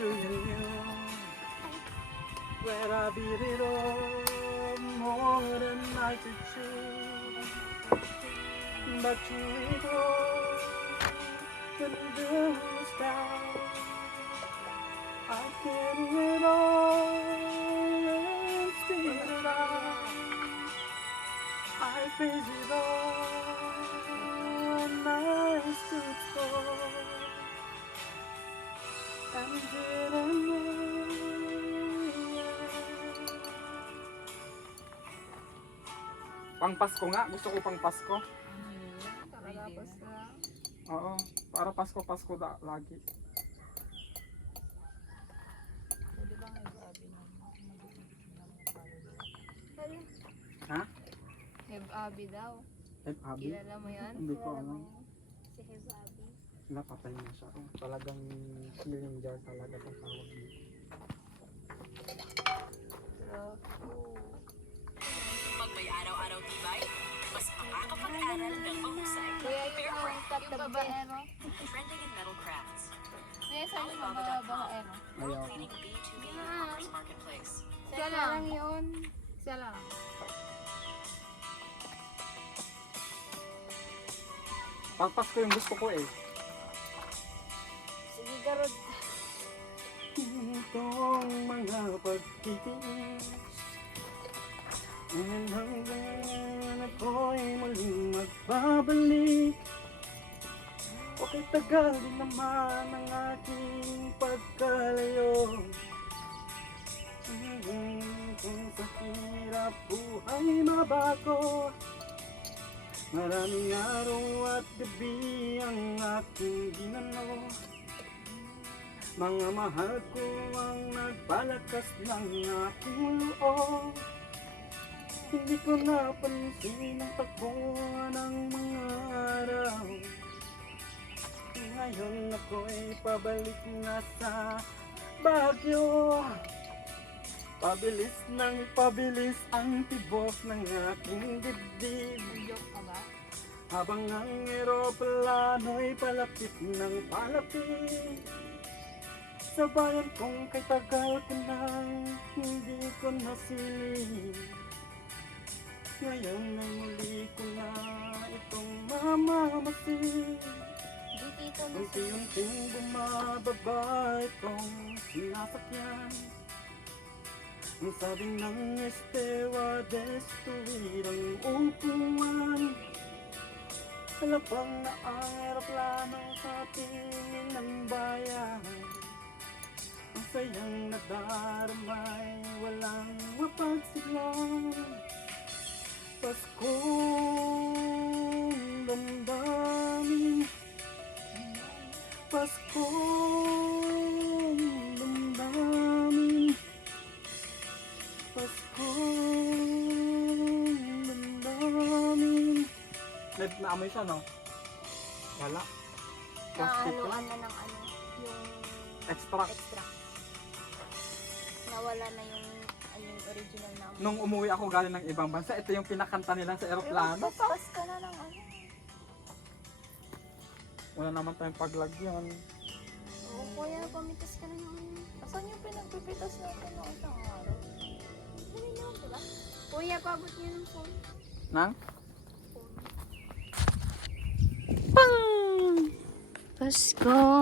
to you. Where I beat it all more than I could chew. But you ignore when the blue sky. I carry it all and still I face it all and I stood tall and didn't know. Pang Pasko nga, gusto ko pang Pasko. Kakatapos na. Oo, para Pasko lagi. Pwede bang Heb-Abi na? Ha? Heb-Abi daw. Abi? Kilala mo yan? Hindi ko alam. Si Heb-Abi. Napatay na siya. Oh, talagang healing jar talaga ang tawag niya. Pag may araw-araw tibay, mas makakapag-aral ng mahusay. Kuya, yung top na babaero. Trending in metal crafts. Kuya, saan yung babaero? Ayaw ko. Leading B2B e-commerce marketplace. Isa lang yun. Isa lang. Pang Pasko yung gusto ko eh. Sige, Garod. Itong mga pagtitiis hanggang ako'y muling magbabalik. Okay, tagal din naman ang aking pagkalayo. Kung sa hirap buhay mabago, maraming araw at gabi ang aking ginano. Mga mahal ko ang nagpalakas ng aking loob. Hindi ko napansin ang takbo ng mga araw. Ngayon ako'y pabalik na sa Baguio. Pabilis ng pabilis ang tibok ng aking dibdib. Joke ka ba? Habang ang eroplano'y palapit ng palapit sa bayan kong kay tagal ko nang hindi ko nasilip. Ngayon ay muli ko na itong mamamasid. Dito na Unti-unting bumababa itong sinasakyan. Ang sabi ng stewardess tuwid ang upuan. Alam bang na ang eroplano sa tingin ng bayan. Ang sayang nadarmay walang mapagsiglang. Paskong damdamin, Paskong damdamin, Paskong damdamin. Naamoy siya, no? Wala. Plastic ko. Nahaluan na ng ano, yung Extract. extract. Nawala na yung original na Nung umuwi ako galing ng ibang bansa, ito yung pinakanta nila sa eroplano. Paspas ka na ng ano. Wala naman tayong paglagyan. Oo, kuya, pamitas ka na ng ano. Asan yung pinagpipitas natin noong isang araw? Ano yun, diba? Kuya, pabot niyo ng phone. Nang? Pasko!